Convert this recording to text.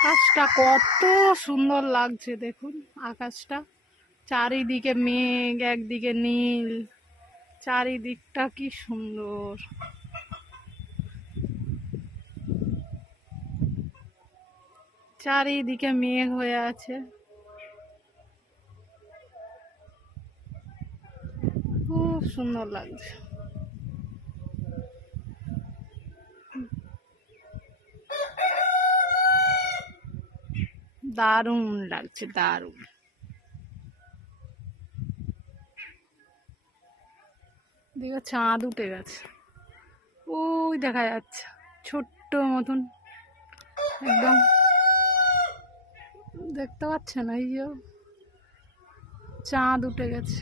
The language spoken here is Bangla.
আকাশটা কত সুন্দর লাগছে দেখুন। আকাশটা চারিদিকে মেঘ, একদিকে নীল, চারিদিকটা কি সুন্দর। চারিদিকে মেঘ হয়ে আছে, খুব সুন্দর লাগছে। দারুণ লাগছে, দারুণ। দিকে চাঁদ উঠে গেছে, ওই দেখা যাচ্ছে ছোট্ট মতন একদম, দেখতে পাচ্ছেন? এই যে চাঁদ উঠে গেছে।